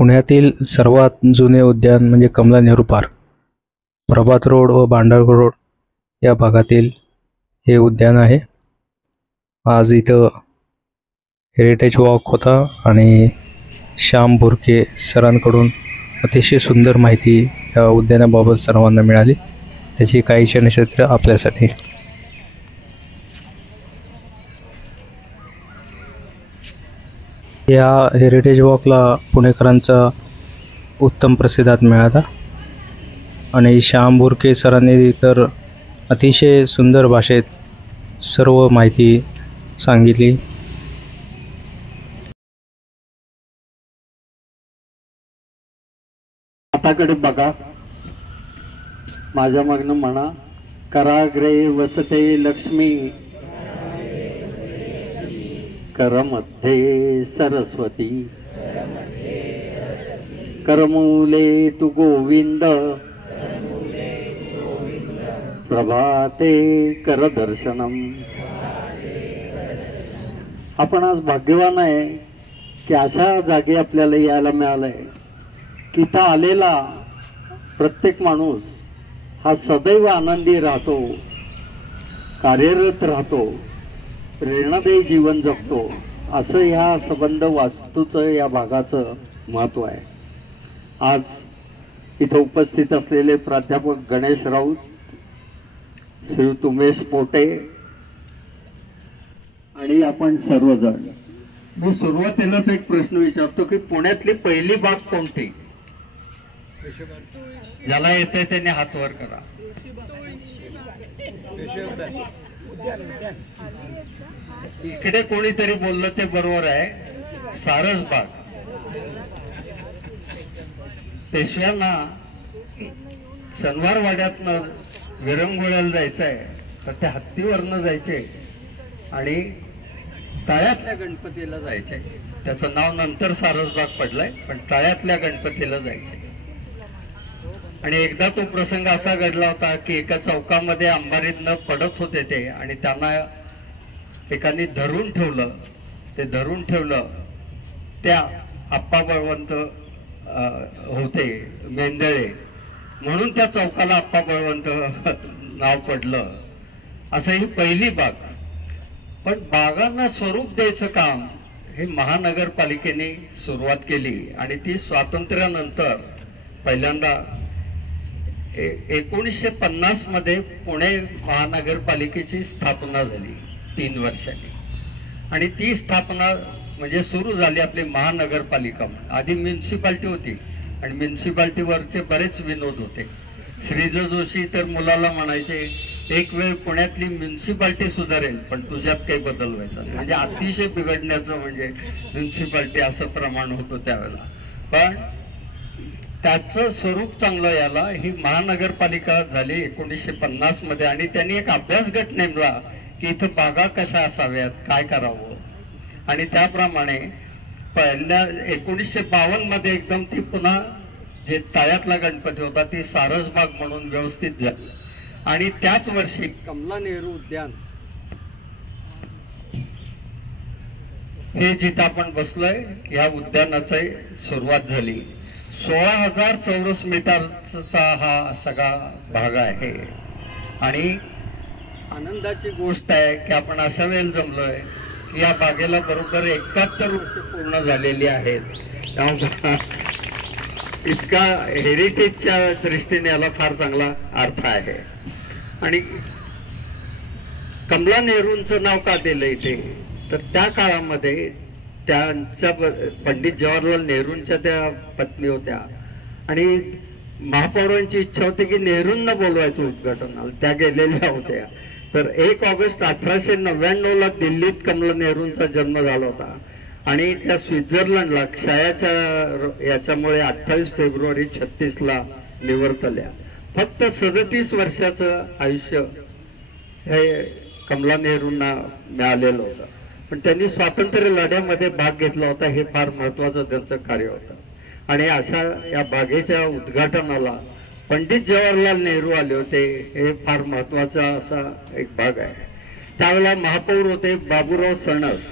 पुण्यातील सर्वात जुने उद्यान म्हणजे कमला नेहरू पार्क, प्रभात रोड व भांडारकर रोड या भागातील हे उद्यान आहे. आज इथं हेरिटेज वॉक होता आणि श्याम भुरके सरांकडून अतिशय सुंदर माहिती या उद्यानाबाबत सर्वांना मिळाली. त्याची काही क्षणचित्र आपल्यासाठी. या हेरिटेज वॉकला पुणेकरांचा उत्तम प्रतिसाद मिळाला आणि श्याम भुरके सरांनी तर अतिशय सुंदर भाषेत सर्व माहिती सांगितली. हाताकडे बघा, माझ्या मागणं म्हणा, कराग्रे वसते लक्ष्मी, करमध्ये सरस्वती, करमूले तू गोविंद, प्रभाते कर दर्शनम. आपण आज भाग्यवान आहे की अशा जागी आपल्याला यायला मिळालंय की इथं आलेला प्रत्येक माणूस हा सदैव आनंदी राहतो, कार्यरत राहतो, प्रेरणादायी जीवन जगतो. असं ह्या संबंध वास्तूचं या भागाचं महत्व आहे. आज इथं उपस्थित असलेले प्राध्यापक गणेश राऊत, श्री उमेश पोटे आणि आपण सर्वजण, मी सुरुवातीलाच एक प्रश्न विचारतो की पुण्यातली पहिली बाग कोणती? ज्याला येते त्याने हात वर करा. इकडे कोणीतरी बोललं ते बरोबर आहे, सारसबाग. पेशव्यांना शनिवारवाड्यातनं विरंगुळ्याला जायचंय तर त्या हत्तीवरनं जायचे आणि तळ्यातल्या गणपतीला जायचे. त्याचं नाव नंतर सारसबाग पडलंय, पण तळ्यातल्या गणपतीला जायचे. आणि एकदा तो प्रसंग असा घडला होता की एका चौकामध्ये अंबारीतनं पडत होते ते आणि त्यांना एकाने धरून ठेवलं. त्या आप्पा बळवंत होते मेंदळे, म्हणून त्या चौकाला आप्पा बळवंत नाव पडलं. असं ही पहिली बाग. पण बागांना स्वरूप द्यायचं काम हे महानगरपालिकेने सुरुवात केली आणि ती स्वातंत्र्यानंतर पहिल्यांदा 1950 मध्ये पुणे महानगरपालिकेची स्थापना झाली 3 वर्षांनी. आणि ती स्थापना म्हणजे सुरू झाली आपली महानगरपालिका. आधी म्युन्सिपाल्टी होती आणि म्युन्सिपाल्टीवरचे बरेच विनोद होते. श्रीज जोशी तर मुलाला म्हणायचे, एक वेळ पुण्यातली म्युन्सिपाल्टी सुधारेल पण तुझ्यात काही बदल व्हायचा नाही. म्हणजे अतिशय बिघडण्याचं म्हणजे म्युन्सिपाल्टी असं प्रमाण होतं त्यावेळेला. पण त्याचं स्वरूप चांगलं याला ही महानगरपालिका झाली 1950 मध्ये. आणि त्यांनी एक अभ्यास गट नेमला की इथं बागा कशा असाव्यात, काय करावं. आणि त्याप्रमाणे पहिल्या 1952 मध्ये एकदम ती पुन्हा जे तळ्यातला गणपती होता ती सारसबाग म्हणून व्यवस्थित झाली. आणि त्याच वर्षी कमला नेहरू उद्यान हे जिथं आपण बसलोय या उद्यानाची सुरुवात झाली. 16,000 चौरस मीटरचा हा सगळा भाग आहे. आणि आनंदाची गोष्ट आहे की आपण अशा वेळेला जमलोय की या बागेला बरोबर 71 वर्ष पूर्ण झालेली आहेत. इतका हेरिटेजच्या दृष्टीने याला फार चांगला अर्थ आहे. आणि कमला नेहरूंचं नाव का दिलं इथे, तर त्या काळामध्ये त्यांच्या पंडित जवाहरलाल नेहरूंच्या त्या पत्नी होत्या आणि महापौरांची इच्छा होती की नेहरूंना बोलवायचं उद्घाटनाला. त्या गेलेल्या होत्या. तर 1 ऑगस्ट 1899 दिल्लीत कमला नेहरूंचा जन्म झाला होता आणि त्या स्वित्झर्लंडला क्षयाच्या याच्यामुळे 28 फेब्रुवारी 36 निवर्तल्या. फक्त 37 वर्षाचं आयुष्य हे कमला नेहरूंना मिळालेलं होतं. पण त्यांनी स्वातंत्र्य लढ्यामध्ये भाग घेतला होता, हे फार महत्वाचं त्यांचं कार्य होतं. आणि अशा या बागेच्या उद्घाटनाला पंडित जवाहरलाल नेहरू आले होते, हे फार महत्वाचा असा एक भाग आहे. त्यावेळेला महापौर होते बाबूराव सणस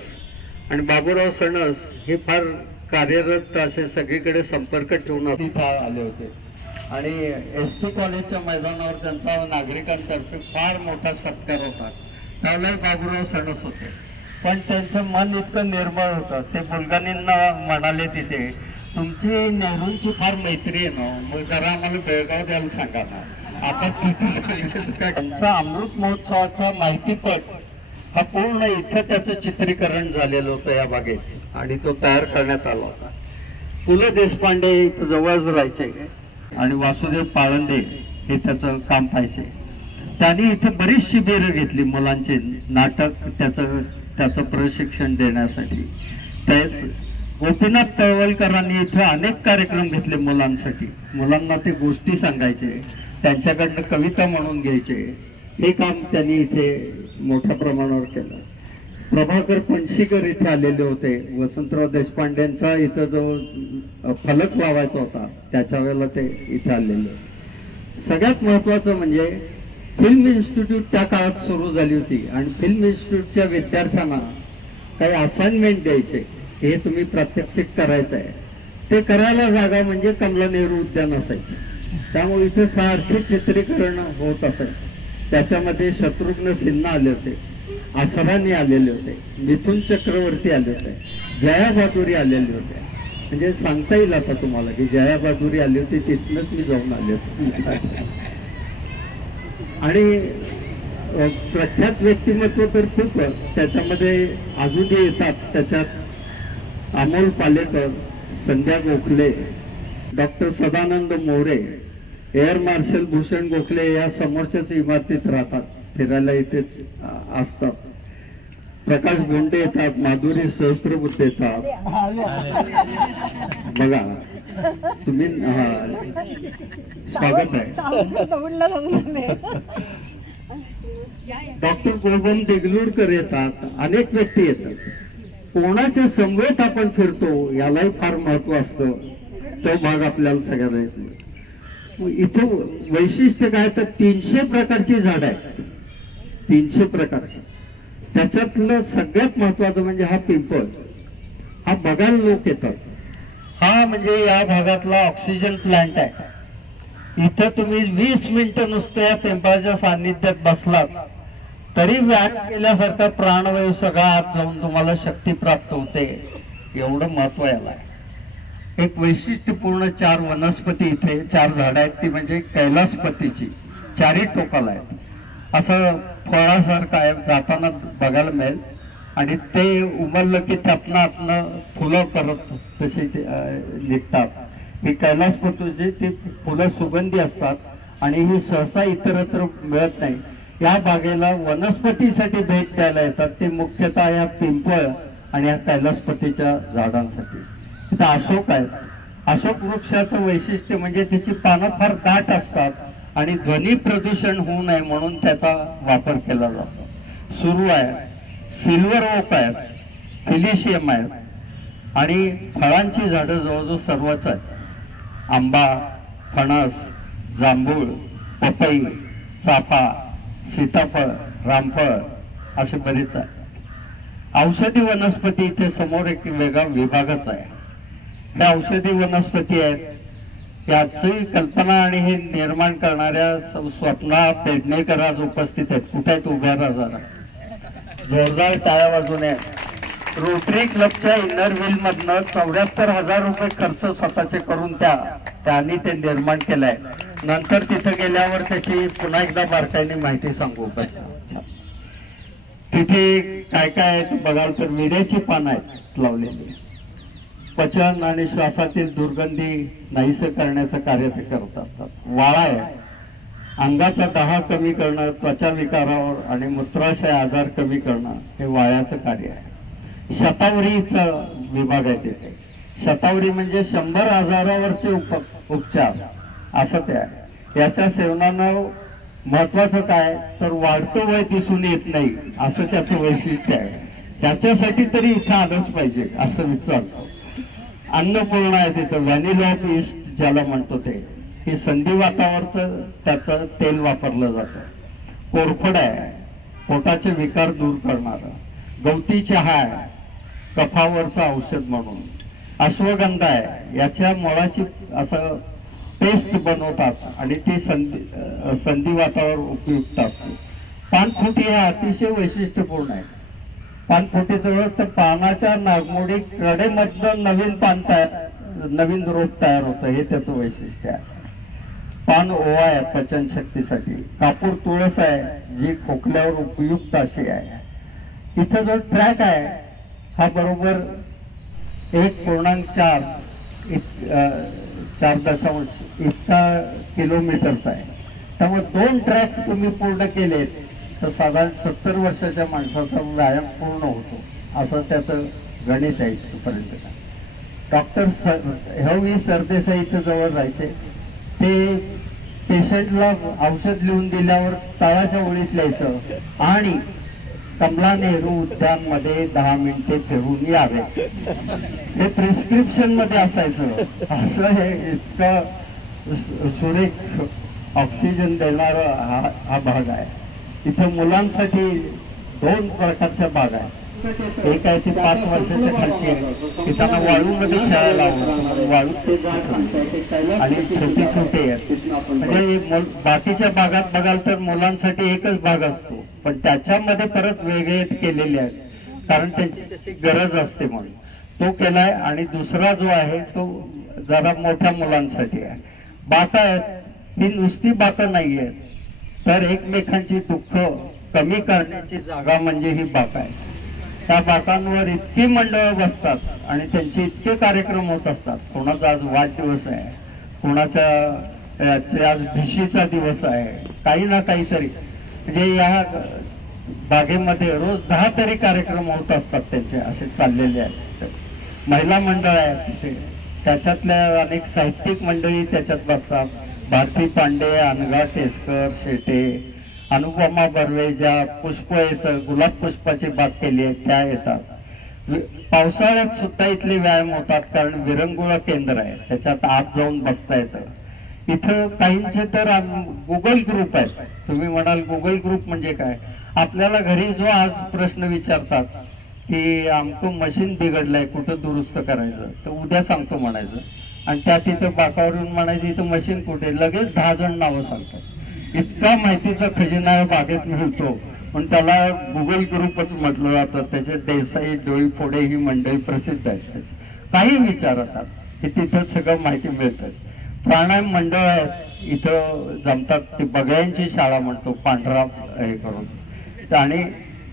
आणि बाबूराव सणस हे फार कार्यरत असे सगळीकडे संपर्क ठेवून तिथं आले होते आणि SP कॉलेजच्या मैदानावर त्यांचा नागरिकांतर्फे फार मोठा सत्कार होता. त्याला बाबूराव सणस होते, पण त्यांचं मन इतकं निर्मळ होतं. ते बुलगानींना म्हणाले तिथे, तुमची नेहरूंची फार मैत्री आहे ना, मग जरा आम्हाला बेळगाव द्यायला सांगा ना. आता त्यांचा अमृत महोत्सवाचा माहितीपट हा पूर्ण इथं त्याचं चित्रीकरण झालेलं होतं या बागेत आणि तो तयार करण्यात आला होता. पु ल देशपांडे इथं जवळच राहायचे आणि वासुदेव पाळंदे हे त्याचं काम पाहायचे. त्यांनी इथे बरीच शिबिरं घेतली मुलांचे, नाटक त्याचं प्रशिक्षण देण्यासाठी. तेच गोपीनाथ तळवलकरांनी इथे अनेक कार्यक्रम घेतले मुलांसाठी. मुलांना ते गोष्टी सांगायचे, त्यांच्याकडनं कविता म्हणून घ्यायचे. हे काम त्यांनी इथे मोठ्या प्रमाणावर केलं. प्रभाकर पणशीकर इथे आलेले होते. वसंतराव देशपांडेंचा इथं जो फलक लावायचा होता त्याच्या वेळेला ते इथे आलेले. सगळ्यात महत्वाचं म्हणजे फिल्म इन्स्टिट्यूट त्या काळात सुरू झाली होती आणि फिल्म इन्स्टिट्यूटच्या विद्यार्थ्यांना काही असाइनमेंट द्यायचे, हे तुम्ही प्रात्यक्षिक करायचं आहे. ते करायला जागा म्हणजे कमला नेहरू उद्यान असायचे. त्यामुळे इथे सारखे चित्रीकरण होत असायचे. त्याच्यामध्ये शत्रुघ्न सिन्हा आले होते, आसरानी आलेले होते, मिथुन चक्रवर्ती आले होते, जया बहादुरी आलेले होते. म्हणजे सांगता येईल आता तुम्हाला की जया बहादुरी आली होती, तिथनच मी जाऊन आले होते. आणि प्रख्यात व्यक्तिमत्व तर खूप त्याच्यामध्ये अजूनही येतात. त्याच्यात Amol Palekar, Sandhya Gokhale, doctor Sadanand More, air marshal Bhushan Gokhale या समोरच्याच इमारतीत राहतात, फिरायला इथेच असतात. प्रकाश बोंडे येतात, माधुरी सहस्त्रबुद्धे येतात. बघा तुम्ही, स्वागत आहे. डॉक्टर गोगम देगलूरकर येतात, अनेक व्यक्ती येतात. कोणाच्या समवेत आपण फिरतो यालाही फार महत्व असतं. तो भाग आपल्याला सगळ्यांना येतो. इथं वैशिष्ट्य काय तर 300 प्रकारची झाडं आहेत, 300 प्रकारची. त्याच्यातलं सगळ्यात महत्वाचं म्हणजे हा पिंपळ. हा बघायला लोक येतात. हा म्हणजे या भागातला ऑक्सिजन प्लांट आहे. इथं तुम्ही 20 मिनिटं नुसतं या पिंपळाच्या सान्निध्यात बसलात तरी व्यायाम केल्यासारखा प्राणवायू सगळा आत जाऊन तुम्हाला शक्ती प्राप्त होते. एवढं महत्व याला आहे. एक वैशिष्ट्यपूर्ण 4 वनस्पती इथे, 4 झाडं आहेत. ती म्हणजे कैलासपतीची, 4ही टोकाला आहेत. असं फळासारखं आहे, जाताना बघायला मिळेल. आणि ते उमललं की त्यातनं फुलं परत तशी निघतात. ही कैलासपतीची ती फुलं सुगंधी असतात आणि ही सहसा इतरत्र मिळत नाही. या बागेला वनस्पतीसाठी भेट द्यायला येतात ते मुख्यतः या पिंपळ आणि या कैलासपतीच्या झाडांसाठी. इथं अशोक आहेत. अशोक वृक्षाचं वैशिष्ट्य म्हणजे त्याची पानं फार दाट असतात आणि ध्वनी प्रदूषण होऊ नये म्हणून त्याचा वापर केला जातो. सुरू आहे, सिल्वर ओक आहेत, फिलिशियम आहेत आणि फळांची झाडं जवळजवळ सर्वच आहेत. आंबा, फणस, जांभूळ, पपई, चाफा, सीताफळ, रामफळ असे बरेच आहेत. औषधी वनस्पती इथे समोर एक वेगळा विभागच आहे. ह्या औषधी वनस्पती आहेत. याची कल्पना आणि हे निर्माण करणाऱ्या स्वप्ना पेडणेकर आज उपस्थित आहेत. कुठे आहेत? उभ्या राहा जरा, जोरदार टाळ्या वाजवून. रोटरी क्लबच्या इनर व्हील मधनं 74,000 रुपये खर्च स्वतःचे करून त्यांनी ते निर्माण केलंय. नंतर तिथे गेल्यावर त्याची पुन्हा एकदा बारकाईने माहिती सांगू. तिथे काय काय आहे बघाल तर मिऱ्याची पानं आहेत लावलेली. पचन आणि श्वासातील दुर्गंधी नाहीसं करण्याचं कार्य ते करत असतात. वाळा आहे, अंगाचा दाह कमी करणं, त्वचा विकारावर आणि मूत्राशय आजार कमी करणं हे वाळ्याचं कार्य आहे. शतावरीचा विभाग आहे तिथे. शतावरी म्हणजे 100 आजारावरचे उपचार असं ते आहे. याच्या सेवनानं महत्वाचं काय तर वाढतं वय दिसून येत नाही असं त्याचं वैशिष्ट्य आहे. त्याच्यासाठी तरी इथं आलंच पाहिजे असं विचारतो. अन्नपूर्णा आहे तिथं, व्हॅनिला ऑफ ईस्ट ज्याला म्हणतो ते, हे संधिवातावरचं त्याचं तेल वापरलं जातं. कोरफड आहे, पोटाचे विकार दूर करणारं. गवती चहा आहे, कफावरचं औषध म्हणून. अश्वगंधा आहे याच्या मुळाची असं पेस्ट बनवतात आणि ती संधिवातावर उपयुक्त असते. पानफुटी हे अतिशय वैशिष्ट्यपूर्ण आहे. पानफुटीजवळ तर पानाच्या नागमोडी कडेमधनं नवीन रोप तयार होतं, हे त्याचं वैशिष्ट्य आहे. पान ओवा आहे पचनशक्तीसाठी. कापूर तुळस आहे जी खोकल्यावर उपयुक्त अशी आहे. इथं जो ट्रॅक आहे हा बरोबर 1.4 इतका किलोमीटरचा आहे. त्यामुळे 2 ट्रॅक तुम्ही पूर्ण केलेत तर साधारण 70 वर्षाच्या माणसाचा व्यायाम पूर्ण होतो, असं त्याचं गणित आहे इथपर्यंत. डॉक्टर व्ही सरदेसाई इथं जवळ राहायचे. ते पेशंटला औषध लिहून दिल्यावर तळाच्या ओळीत लिहायचं आणि कमला नेहरू उद्यान मध्ये 10 मिनिटे फिरून यावे, हे प्रिस्क्रिप्शन मध्ये असायचं. असं हे इतकं सुरेख ऑक्सिजन देणारा हा भाग आहे. इथं मुलांसाठी 2 प्रकारच्या बाग आहेत. एक आहे ती 5 वर्षाच्या खालची आहे, की त्यांना वाळूमध्ये खेळायला आवडतं, वाळू आणि छोटे छोटे आहेत. म्हणजे बाकीच्या भागात बघाल तर मुलांसाठी एकच भाग असतो, पण त्याच्यामध्ये परत वेगळे केलेले आहेत कारण त्यांची तशी गरज असते म्हणून तो केलाय. आणि दुसरा जो आहे तो जरा मोठ्या मुलांसाठी आहे. बाका आहेत ही नुसती बाका नाहीये, तर एकमेकांची दुःख कमी करण्याची जागा म्हणजे ही बाका आहे. त्या बाकांवर इतकी मंडळं बसतात आणि त्यांचे इतके कार्यक्रम होत असतात. कोणाचा आज वाढदिवस आहे, कोणाच्या आज भिशीचा दिवस आहे, काही ना काहीतरी. म्हणजे या बागेमध्ये रोज 10 तरी कार्यक्रम होत असतात त्यांचे, असे चाललेले आहेत. महिला मंडळ आहे तिथे, त्याच्यातल्या अनेक साहित्यिक मंडळी त्याच्यात बसतात. भारती पांडे, अनघा टेस्कर, शेटे, अनुपमा बर्वे, ज्या पुष्पयाचं गुलाब पुष्पाची बाग केली आहे त्या येतात. पावसाळ्यात सुद्धा इथले व्यायाम होतात कारण विरंगुळा केंद्र आहे, त्याच्यात आत जाऊन बसता येतं. इथं काहींचे तर गुगल ग्रुप आहेत. तुम्ही म्हणाल गुगल ग्रुप म्हणजे काय? आपल्याला घरी जो आज प्रश्न विचारतात की आमचं मशीन बिघडलंय, कुठं दुरुस्त करायचं, तर उद्या सांगतो म्हणायचं. आणि त्या तिथं बाकावर येऊन म्हणायचं इथं मशीन कुठे, लगेच 10 जण नावं सांगतात. इतका माहितीचा खजिना बागेत मिळतो, पण त्याला गुगल ग्रुपच म्हटलं जातं. त्याचे देसाई, डोईफोडे ही मंडळी प्रसिद्ध आहेत. काही विचारतात की तिथं सगळं माहिती मिळतं. प्राणायाम मंडळ आहेत इथं जमतात, ते बगळ्यांची शाळा म्हणतो, पांढरा हे करून. आणि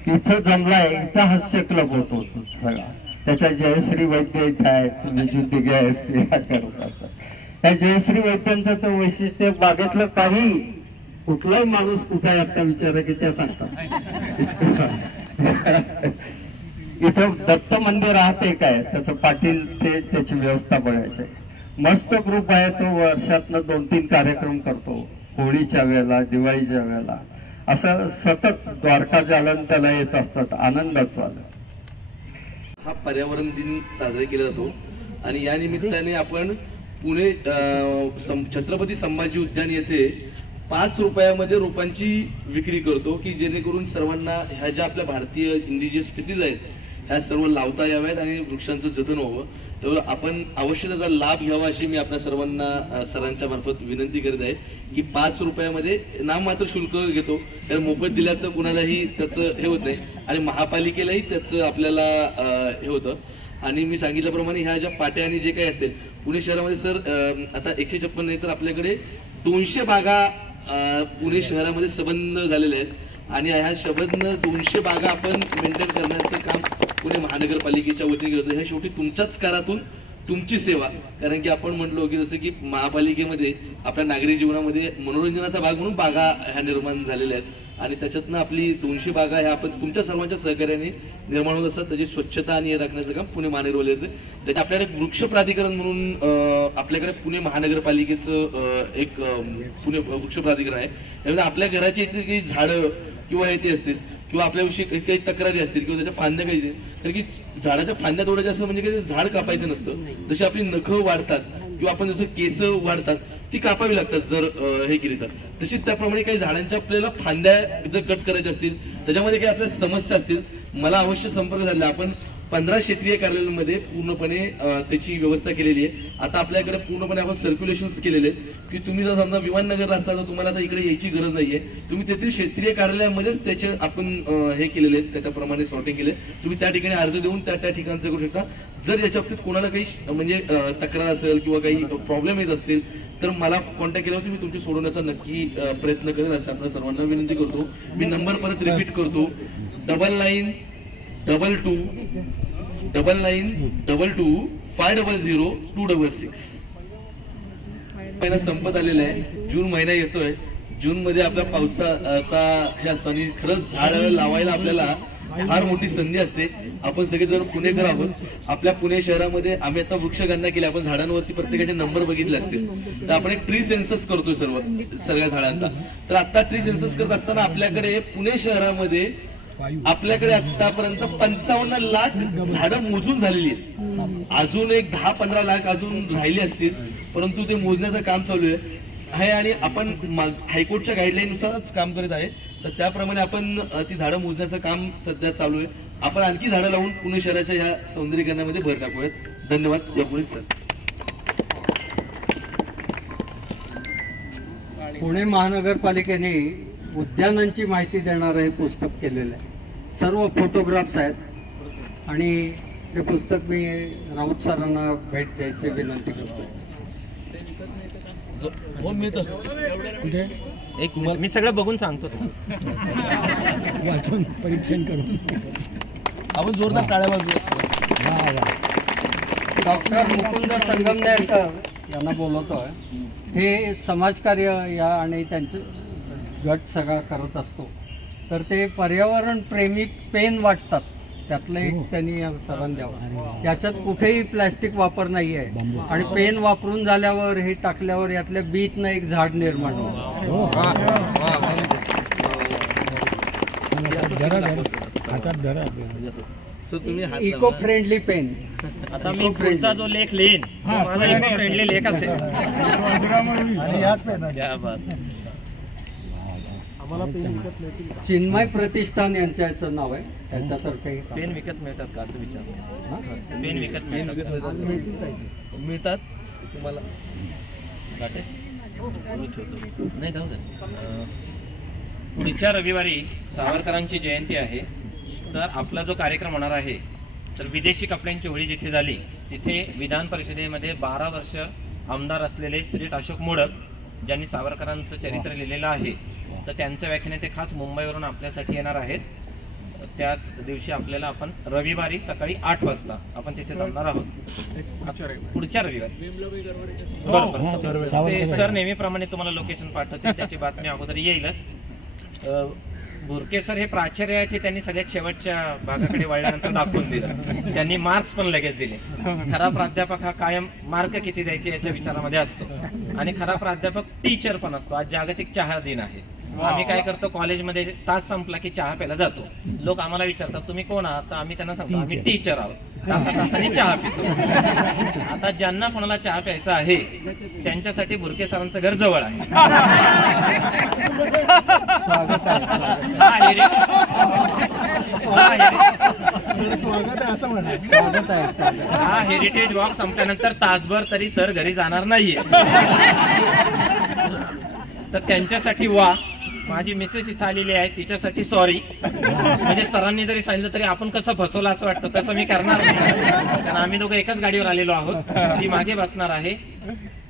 इथं जमलाय, इथं हास्य क्लब होतो सगळा. त्याच्या जयश्री वैद्य इथे आहेत, विजू दिघे आहेत, ते करत असतात. त्या जयश्री वैद्यांचं तर वैशिष्ट्य बागेतलं काही कुठलाही माणूस कुठे आहे आता विचार की त्या सांगतात. इथं दत्त मंदिर राहते काय, त्याचं पाटील ते त्याची व्यवस्था बघायची. मस्त ग्रुप आहे तो, वर्षातनं 2-3 कार्यक्रम करतो, होळीच्या वेळेला, दिवाळीच्या वेळेला. असं सतत द्वारका जालन त्याला येत असतात, आनंदात चालू. हा पर्यावरण दिन साजरा केला जातो आणि या निमित्ताने आपण पुणे छत्रपती संभाजी उद्यान येथे 5 रुपयामध्ये रोपांची विक्री करतो की जेणेकरून सर्वांना ह्या ज्या आपल्या भारतीय इंडिजियस स्पीसीज आहेत ह्या सर्व लावता याव्यात आणि वृक्षांचं जतन व्हावं. तर आपण अवश्य त्याचा लाभ घ्यावा अशी मी आपल्या सर्वांना सरांच्या मार्फत विनंती करीत आहे की 5 रुपयामध्ये नाममात्र शुल्क घेतो, तर मोफत दिल्याचं कुणालाही त्याचं हे होत नाही आणि महापालिकेलाही त्याचं आपल्याला हे होतं. आणि मी सांगितल्याप्रमाणे ह्या ज्या पाट्या आणि जे काही असतील पुणे शहरामध्ये सर आता 156 नाही तर आपल्याकडे 200 बागा पुणे शहरामध्ये सबंध झालेल्या आहेत आणि ह्या सबंध 200 बागा आपण मेंटेन करण्याचं काम पुणे महानगरपालिकेच्या वतीने केलं होतं. हे शेवटी तुमच्याच कारातून तुमची सेवा, कारण की आपण म्हटलो की जसं की महापालिकेमध्ये आपल्या नागरी जीवनामध्ये मनोरंजनाचा भाग म्हणून बागा ह्या निर्माण झालेल्या आहेत आणि त्याच्यातनं आपली 200 बागा ह्या आपण तुमच्या सर्वांच्या सहकार्याने निर्माण होत असतात. त्याची स्वच्छता आणि हे राखण्याचं काम पुणे महानगरपालिकेचं. त्याच्या आपल्याकडे वृक्ष प्राधिकरण म्हणून आपल्याकडे पुणे महानगरपालिकेचं एक पुणे वृक्ष प्राधिकरण आहे. त्यामुळे आपल्या घराची इथे काही झाडं किंवा हे ते असतील किंवा आपल्याविषयी काही तक्रारी असतील किंवा त्याच्या फांद्या काही, कारण की झाडाच्या फांद्या तोडायच्या असं म्हणजे काही झाड कापायचं नसतं. जशी आपली नखं वाढतात किंवा आपण जसं केस वाढतात ती कापावी लागतात जर हे केली तर, तशीच त्याप्रमाणे काही झाडांच्या आपल्याला फांद्या जर कट करायच्या असतील, त्याच्यामध्ये काही आपल्या समस्या असतील, मला अवश्य संपर्क झाला. आपण 15 क्षेत्रीय कार्यालयांमध्ये पूर्णपणे त्याची व्यवस्था केलेली आहे. आता आपल्याकडे पूर्णपणे आपण सर्क्युलेशन केलेले की तुम्ही जर समजा विमाननगरला असता तर तुम्हाला आता इकडे यायची गरज नाहीये. तुम्ही तेथील क्षेत्रीय कार्यालयामध्येच त्याचे आपण हे केलेले आहेत, त्याच्याप्रमाणे सॉर्टिंग केले. तुम्ही त्या ठिकाणी अर्ज देऊन त्या ठिकाणचं करू शकता. जर याच्या बाबतीत कोणाला काही म्हणजे तक्रार असेल किंवा काही प्रॉब्लेम येत असतील तर मला कॉन्टॅक्ट केल्यावर मी तुमची सोडवण्याचा नक्की प्रयत्न करेन अशा आपल्या सर्वांना विनंती करतो. मी नंबर परत रिपीट करतो, 99229922 महिना संपत आलेला आहे. जून महिना येतोय. जून मध्ये आपल्या पावसाचा हे असतं आणि खरंच झाड लावायला आपल्याला फार मोठी संधी असते. आपण सगळेजण पुणेकर आहोत. आपल्या पुणे शहरामध्ये आम्ही आता वृक्षगणना केली. आपण झाडांवरती प्रत्येकाचे नंबर बघितले असतील. तर आपण एक ट्री सेन्सस करतोय सगळ्या झाडांचा. तर आता ट्री सेन्सस करत असताना आपल्याकडे पुणे शहरामध्ये आपल्याकडे आतापर्यंत 55 लाख झाडं मोजून झालेली आहेत. अजून एक 10-15 लाख अजून राहिली असतील, परंतु ते मोजण्याचं काम चालू आहे आणि आपण हायकोर्टच्या गाईडलाईन नुसारच काम करत आहे. तर त्याप्रमाणे आपण ती झाडं मोजण्याचं काम सध्या चालू आहे. आपण आणखी झाडं लावून पुणे शहराच्या ह्या सौंदर्यीकरणामध्ये भर टाकूयात. धन्यवाद. यापुढे सर. पुणे महानगरपालिकेने उद्यानांची माहिती देणारं हे पुस्तक केलेलं आहे. सर्व फोटोग्राफ्स आहेत आणि हे पुस्तक मी राऊत सरांना भेट द्यायची विनंती करतोय. एक मी सगळं बघून सांगतो, वाचून परीक्षण करून आपण जोरदार टाळ्या वाजवूया. डॉक्टर मुकुंद संगमनेरकर यांना बोलवतोय. हे समाजकार्य या आणि त्यांचे गट सगळा करत असतो. तर ते पर्यावरण प्रेमी पेन वाटतात, त्यातलं एक त्यांनी सरांनी द्यावं. याच्यात कुठेही प्लॅस्टिक वापर नाही आहे आणि पेन वापरून झाल्यावर हे टाकल्यावर यातल्या बीटनं एक झाड निर्माण होतं. Eco friendly pen. आता मी पुढचा जो लेख लिहीन माझा इको फ्रेंडली लेख असेल. चिन्मय प्रतिष्ठान यांचं नाव आहे. त्याच्यातर्फे पेन विकत मिळतात का असं विचारलं. पेन विकत मिळतात तुम्हाला. पुढच्या रविवारी सावरकरांची जयंती आहे. तर आपला जो कार्यक्रम होणार आहे तर विदेशी कपड्यांची होळी जिथे झाली तिथे विधान परिषदेमध्ये 12 वर्ष आमदार असलेले श्री अशोक मोडक ज्यांनी सावरकरांचं चरित्र लिहिलेलं आहे तर त्यांचं व्याख्यान ते खास मुंबईवरून आपल्यासाठी येणार आहेत. त्याच दिवशी आपल्याला आपण रविवारी सकाळी 8 वाजता आपण तिथे जाणार आहोत. पुढच्या रविवारी बरोबर. ते सर नेहमीप्रमाणे तुम्हाला लोकेशन पाठवते, त्याची बातमी अगोदर येईलच. भुरके सर हे प्राचार्य आहेत, हे त्यांनी सगळ्यात शेवटच्या भागाकडे वळल्यानंतर दाखवून दिलं. त्यांनी मार्क्स पण लगेच दिले. खरा प्राध्यापक हा कायम मार्क किती द्यायचे याच्या विचारामध्ये असतो आणि खरा प्राध्यापक टीचर पण असतो. आज जागतिक चहा दिन आहे. आम्ही काय करतो, कॉलेजमध्ये तास संपला की चहा प्यायला जातो. लोक आम्हाला विचारतात तुम्ही कोण आहात, तर आम्ही त्यांना सांगतो आम्ही टीचर आहोत. तासातासाने चहा पितो. आता ज्यांना कोणाला चहा प्यायचा आहे त्यांच्यासाठी भुरके सरांचं घर जवळ आहे. हा हेरिटेज वॉक संपल्यानंतर तासभर तरी सर घरी जाणार नाहीये. तर त्यांच्यासाठी वा. माझी मिसेस इथं आलेली आहे, तिच्यासाठी सॉरी. म्हणजे सरांनी जरी सांगितलं तरी आपण कसं फसवलं असं वाटतं, तसं मी करणार नाही. कारण आम्ही दोघं एकाच गाडीवर आलेलो आहोत. ती मागे बसणार आहे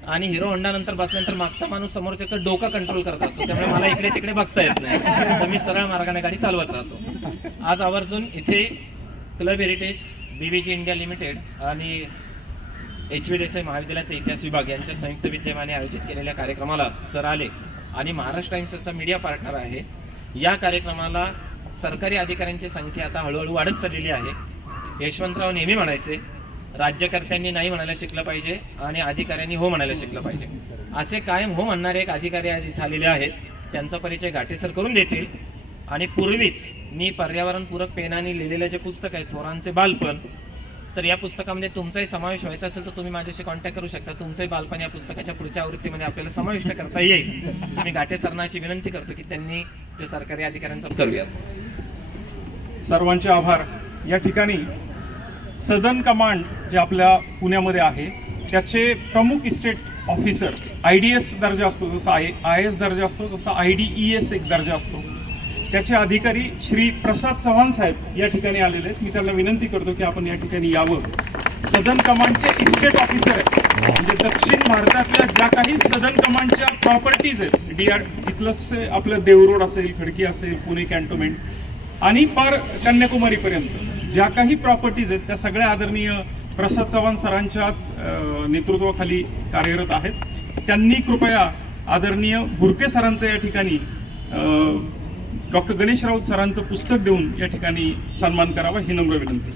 आणि हिरो होंडा नंतर बसल्यानंतर मागचा माणूस समोरच्याचं डोकं कंट्रोल करत असतो. त्यामुळे मला इकडे तिकडे बघता येत नाही, तर मी सरळ मार्गाने गाडी चालवत राहतो. आज आवर्जून इथे club heritage, BBG India limited आणि HV देसाई महाविद्यालयाचा इतिहास विभाग यांच्या संयुक्त विद्यमाने आयोजित केलेल्या कार्यक्रमाला सर आले आणि महाराष्ट्र टाइम्सचा मीडिया पार्टनर आहे. या कार्यक्रमाला सरकारी अधिकाऱ्यांची संख्या आता हळूहळू वाढत चाललेली आहे. यशवंतराव नेहमी म्हणायचे राज्यकर्त्यांनी नाही म्हणायला शिकलं पाहिजे आणि अधिकाऱ्यांनी हो म्हणायला शिकलं पाहिजे. असे कायम हो म्हणणारे एक अधिकारी आज इथे आलेले आहेत. त्यांचा परिचय घाटे सर करून देतील. आणि पूर्वीच मी पर्यावरणपूरक पेनाने लिहिलेलं जे पुस्तक आहे थोरांचे बालपण, तर या पुस्तकामध्ये तुमचाही समावेश व्हायचा असेल तर तुम्ही माझ्याशी कॉन्टॅक्ट करू शकता. तुमचंही बालपण या पुस्तकाच्या पुढच्या आवृत्तीमध्ये आपल्याला समाविष्ट करता येईल. मी घाटे सरांना अशी विनंती करतो की त्यांनी ते सरकारी अधिकाऱ्यांचा करूयात. सर्वांचे आभार. या ठिकाणी सदर्न कमांड जे आपल्या पुण्यामध्ये आहे त्याचे प्रमुख इस्टेट ऑफिसर IDS दर्जा असतो, जसा IAS दर्जा असतो तसा IDES एक दर्जा असतो, त्याचे अधिकारी श्री प्रसाद चव्हाण साहेब या ठिकाणी आलेले आहेत. मी त्यांना विनंती करतो की आपण या ठिकाणी यावं. सदर्न कमांडचे इस्टेट ऑफिसर आहेत, म्हणजे दक्षिण भारतातल्या ज्या काही सदर्न कमांडच्या प्रॉपर्टीज आहेत, इथलं आपलं देवरोड असेल, खडकी असेल, पुणे कॅन्टोन्मेंट आणि पार कन्याकुमारीपर्यंत ज्या काही प्रॉपर्टीज आहेत त्या सगळ्या आदरणीय प्रसाद चव्हाण सरांच्याच नेतृत्वाखाली कार्यरत आहेत. त्यांनी कृपया आदरणीय भुरके सरांचं या ठिकाणी डॉक्टर गणेश राऊत सरांचं पुस्तक देऊन या ठिकाणी सन्मान करावा ही नम्र विनंती.